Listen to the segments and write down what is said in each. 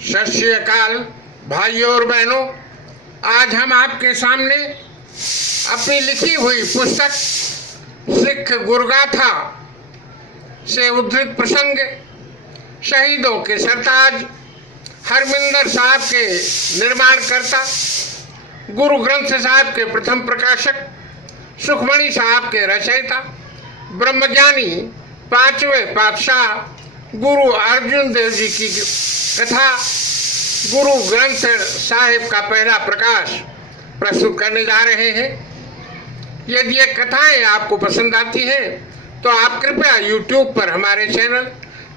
सत श्री अकाल भाइयों और बहनों, आज हम आपके सामने अपनी लिखी हुई पुस्तक सिख गुरगाथा से उद्धृत प्रसंग शहीदों के सरताज हरमिंदर साहब के निर्माणकर्ता गुरु ग्रंथ साहब के प्रथम प्रकाशक सुखमणि साहब के रचयिता ब्रह्मज्ञानी पांचवें पातशाह गुरु अर्जुन देव जी की कथा गुरु ग्रंथ साहिब का पहला प्रकाश प्रस्तुत करने जा रहे हैं। यदि ये कथाएं आपको पसंद आती हैं तो आप कृपया YouTube पर हमारे चैनल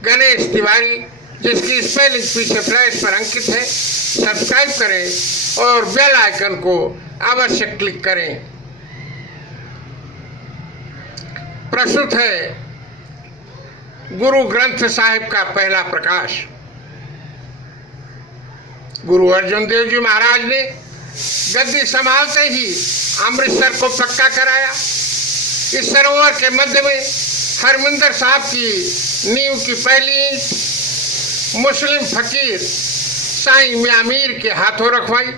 गणेश तिवारी, जिसकी स्पेलिंग पीछे फ्लैश पर अंकित है, सब्सक्राइब करें और बेल आइकन को अवश्य क्लिक करें। प्रस्तुत है गुरु ग्रंथ साहिब का पहला प्रकाश। गुरु अर्जुन देव जी महाराज ने गद्दी संभालते ही अमृतसर को पक्का कराया। इस सरोवर के मध्य में हरमिंदर साहब की नींव की पहली ईंट मुस्लिम फकीर साईं मियां मीर के हाथों रखवाई।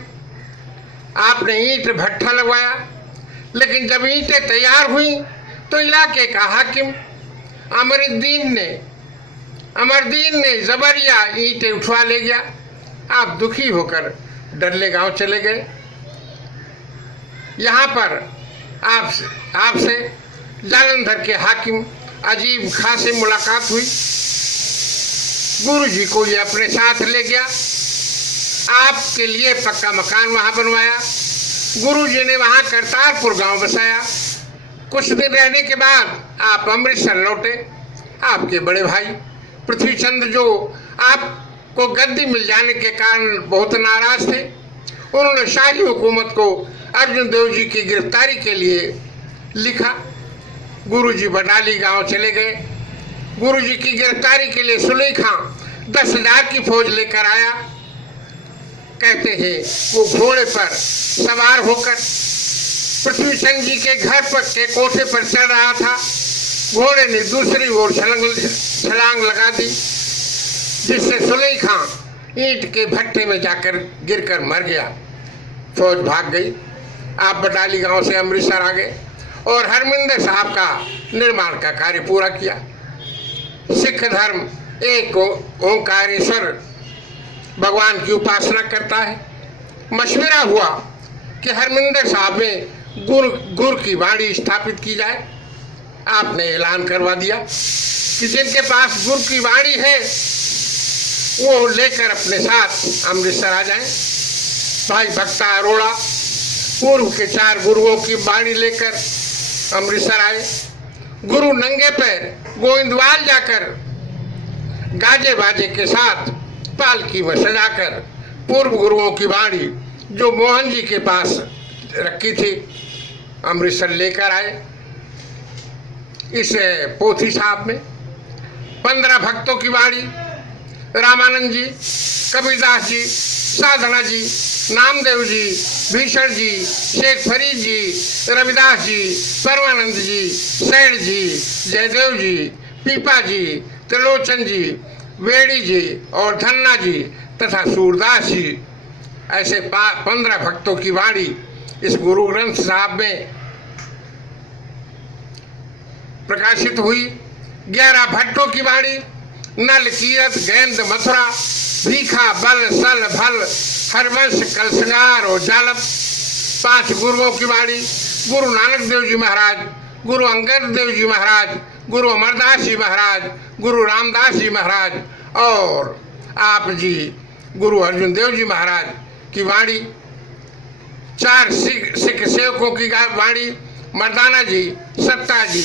आपने ईंट भट्ठा लगवाया, लेकिन जब ईंटें तैयार हुई तो इलाके का हाकिम अमरदीन ने जबरिया ईंटें उठवा ले गया। आप दुखी होकर डरले गांव चले गए। यहाँ पर आपसे जालंधर के हाकिम अजीब खां से मुलाकात हुई। गुरु जी को ये अपने साथ ले गया। आपके लिए पक्का मकान वहाँ बनवाया। गुरु जी ने वहाँ करतारपुर गांव बसाया। कुछ दिन रहने के बाद आप अमृतसर लौटे। आपके बड़े भाई पृथ्वीचंद, जो आपको गद्दी मिल जाने के कारण बहुत नाराज थे, उन्होंने शाही हुकूमत को अर्जुन देव जी की गिरफ्तारी के लिए लिखा। गुरुजी बडाली गांव चले गए। गुरुजी की गिरफ्तारी के लिए सुलई खां 10,000 की फौज लेकर आया। कहते हैं वो घोड़े पर सवार होकर पृथ्वीचंद जी के घर पर के कोठे पर चढ़ रहा था। घोड़े ने दूसरी ओर छलांग लगा दी, जिससे सुलई खां ईंट के भट्टे में जाकर गिरकर मर गया। फौज भाग गई। आप बडाली गांव से अमृतसर आ गए और हरमिंदर साहब का निर्माण का कार्य पूरा किया। सिख धर्म एक ओंकारेश्वर भगवान की उपासना करता है। मशवरा हुआ कि हरमिंदर साहब में गुर की वाणी स्थापित की जाए। आपने ऐलान करवा दिया कि जिनके पास गुर की वाणी है वो लेकर अपने साथ अमृतसर आ जाएं। भाई भक्ता अरोड़ा पूर्व के 4 गुरुओं की वाणी लेकर अमृतसर आए। गुरु नंगे पैर गोविंदवाल जाकर गाजे बाजे के साथ पालकी में सजाकर पूर्व गुरुओं की वाणी जो मोहन जी के पास रखी थी अमृतसर लेकर आए। इस पोथी साहब में 15 भक्तों की वाणी रामानंद जी, कबीरदास जी, साधना जी, नामदेव जी, भीषण जी, शेख फरीद जी, रविदास जी, परमानंद जी, सैन जी, जयदेव जी, पीपा जी, त्रिलोचन जी, वेड़ी जी और धन्ना जी तथा सूरदास जी, ऐसे 15 भक्तों की वाणी इस गुरु ग्रंथ साहब में प्रकाशित हुई। 11 भट्टों की वाणी नल कीरत गेंद मथुरा भीखा बल सल भल हरवंश कलसंगार और जालप। 5 गुरुओं की वाणी गुरु नानक देव जी महाराज, गुरु अंगद देव जी महाराज, गुरु अमरदास जी महाराज, गुरु रामदास जी महाराज और आप जी गुरु अर्जुन देव जी महाराज की वाणी। 4 सिख सेवकों की वाणी मर्दाना जी, सत्ता जी,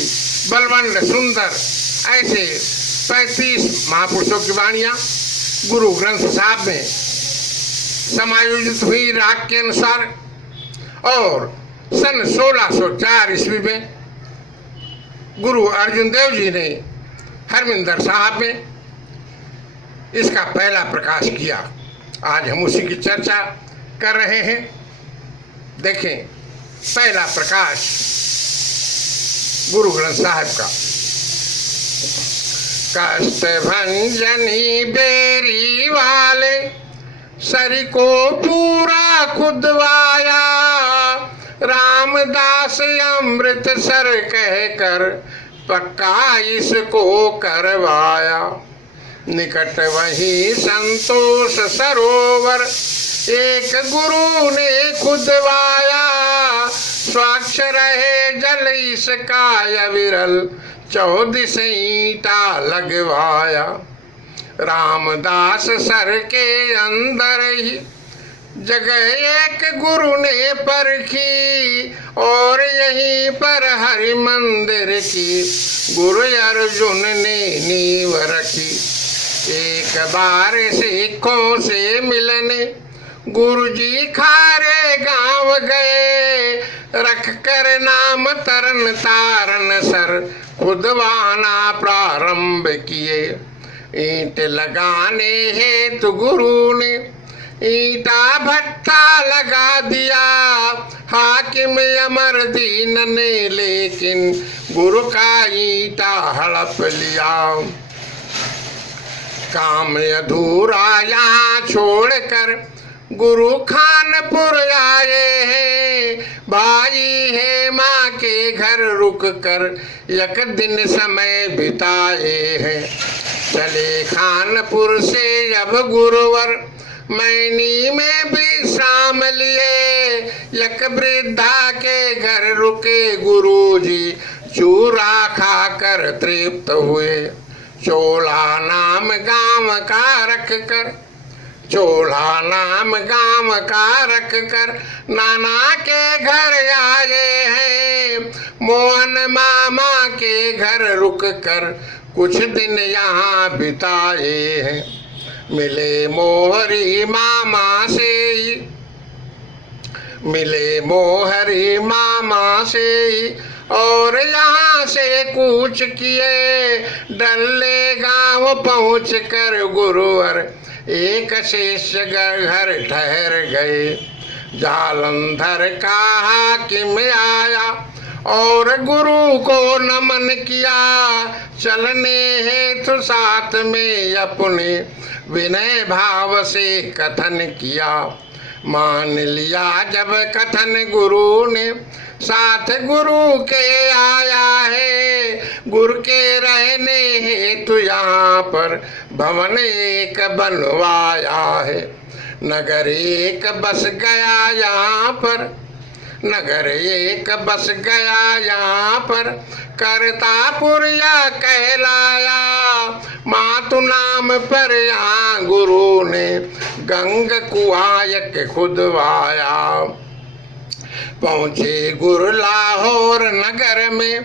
बलवंत सुंदर, ऐसे 35 महापुरुषों की वाणियाँ गुरु ग्रंथ साहब में समायोजित हुई राग के अनुसार। और सन 1604 ईस्वी में गुरु अर्जुन देव जी ने हरमिंदर साहब में इसका पहला प्रकाश किया। आज हम उसी की चर्चा कर रहे हैं। देखें पहला प्रकाश गुरु ग्रंथ साहब का। कष्ट भंजनी बेरी वाले सर को पूरा खुदवाया। रामदास अमृतसर कहकर पक्का इसको करवाया। निकट वही संतोष सरोवर एक गुरु ने खुदवाया। स्वच्छ रहे जल इसका अविरल 14 ईंटा लगवाया। रामदास सर के अंदर ही जगह एक गुरु ने परखी और यहीं पर हरि मंदिर की गुरु अर्जुन ने नींव रखी। एक बार सिखों से मिलने गुरुजी खारे गांव गए। रख कर नाम तरन तारन सर खुदवाना प्रारंभ किए। ईंट लगाने हेतु गुरु ने ईंटा भट्टा लगा दिया। हाकिम अमर दीन ने लेकिन गुरु का ईंटा हड़प लिया। काम अधूरा यहाँ छोड़कर गुरु खानपुर आए हैं। भाई है माँ के घर रुक कर एक दिन समय बिताए हैं। चले खानपुर से अब गुरुवर मैनी में विश्राम लिए। एक वृद्धा के घर रुके गुरुजी चूरा खाकर तृप्त हुए। चोला नाम गांव का रख कर चोला नाम गांव का रख कर नाना के घर आए हैं। मोहन मामा के घर रुक कर कुछ दिन यहाँ बिताए हैं। मिले मोहरी मामा से मिले मोहरी मामा से और यहाँ से कूच किए। डल्ले गांव पहुँच कर गुरुवर एक शेष घर ठहर गए। जालंधर का हाकिम आया और गुरु को नमन किया। चलने हेतु साथ में अपने विनय भाव से कथन किया। मान लिया जब कथन गुरु ने साथ गुरु के आया है। गुरु के रहने हेतु यहाँ पर भवन एक बनवाया है। नगर एक बस गया यहाँ पर नगर एक बस गया यहाँ पर करतापुरिया कहलाया। मातु नाम पर यहाँ गुरु ने गंग कुआं एक खुदवाया। पहुँचे गुरु लाहौर नगर में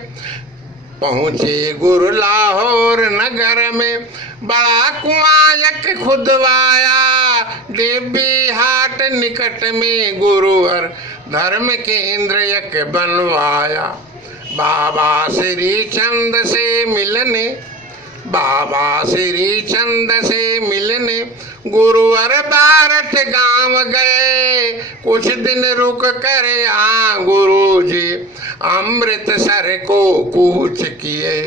पहुँचे गुरु लाहौर नगर में बड़ा कुआं एक खुदवाया। डिब्बी हाट निकट में गुरुवर धर्म केंद्र एक बनवाया। बाबा श्री चंद से मिलने बाबा श्री चंद से मिलने गुरुवर बारठ गांव गए। कुछ दिन रुक कर गुरुजी अमृतसर को कूच किए।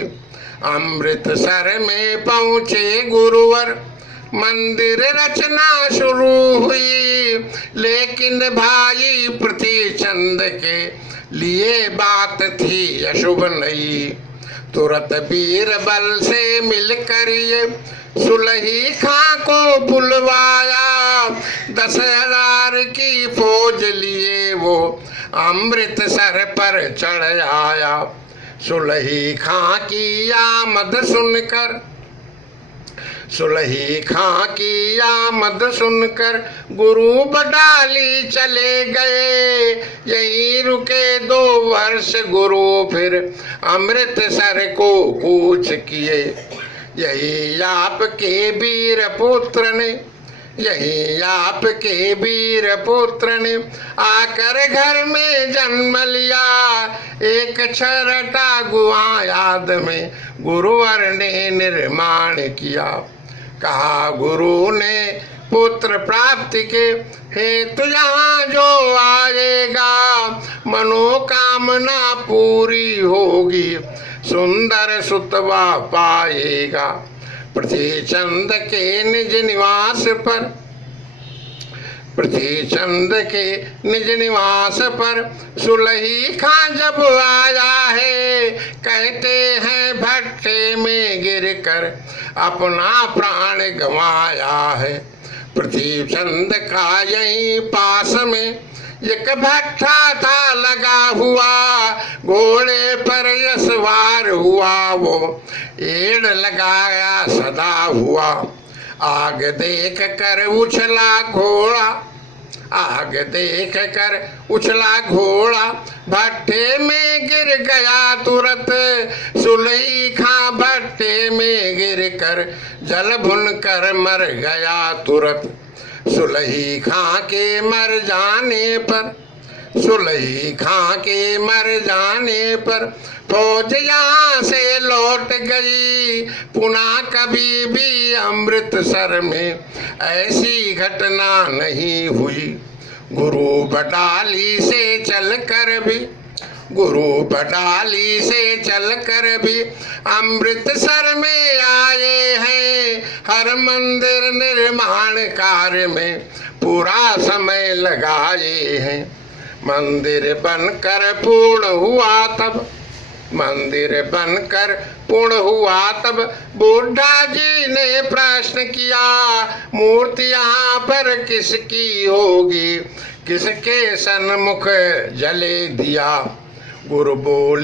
अमृतसर में पहुँचे गुरुवर मंदिर रचना शुरू हुई। लेकिन भाई पृथ्वीचंद के लिए बात थी अशुभ नहीं। तुरंत बीरबल से मिलकर ये सुलही खां को बुलवाया। 10,000 की फौज लिए वो अमृतसर पर चढ़ आया। सुलही खां की आमद सुनकर सुलही खां की आमद सुनकर गुरु बडाली चले गए। यहीं रुके 2 वर्ष गुरु फिर अमृतसर को कूच किए। यही आपके वीर पुत्र ने यही आपके वीर पुत्र ने आकर घर में जन्म लिया। एक छरटा गुआ याद में गुरुवर ने निर्माण किया। कहा गुरु ने पुत्र प्राप्ति के हेतु यहाँ जो आएगा मनोकामना पूरी होगी। सुंदर सुतवा पाएगा। पृथ्वीचंद के निज निवास पर पृथ्वी चंद के निज निवास पर सुलही खां जब आया है, कहते हैं भट्टे में गिर कर अपना प्राण गंवाया है। पृथ्वी चंद का यहीं पास में एक भट्टा था लगा हुआ, घोड़े पर यशवार हुआ वो एड़ लगाया सदा हुआ। आग देख कर उछला घोड़ा, आग देख कर उछला घोड़ा, भट्टे में गिर गया तुरंत। सुलही खां भट्टे में गिर कर जल भुन कर मर गया तुरंत। सुलही खां के मर जाने पर, सुलही खां के मर जाने पर फौज यहाँ से लौट गई। पुनः कभी भी अमृतसर में ऐसी घटना नहीं हुई। गुरु बटाली से चल कर भी, गुरु बटाली से चल कर भी अमृतसर में आए हैं। हर मंदिर निर्माण कार्य में पूरा समय लगाए हैं। मंदिर बनकर पूर्ण हुआ तब, मंदिर बनकर पूर्ण हुआ तब बुद्धा जी ने प्रश्न किया, मूर्ति यहाँ पर किसकी होगी, किसके सन्मुख जले दिया। गुरु बोले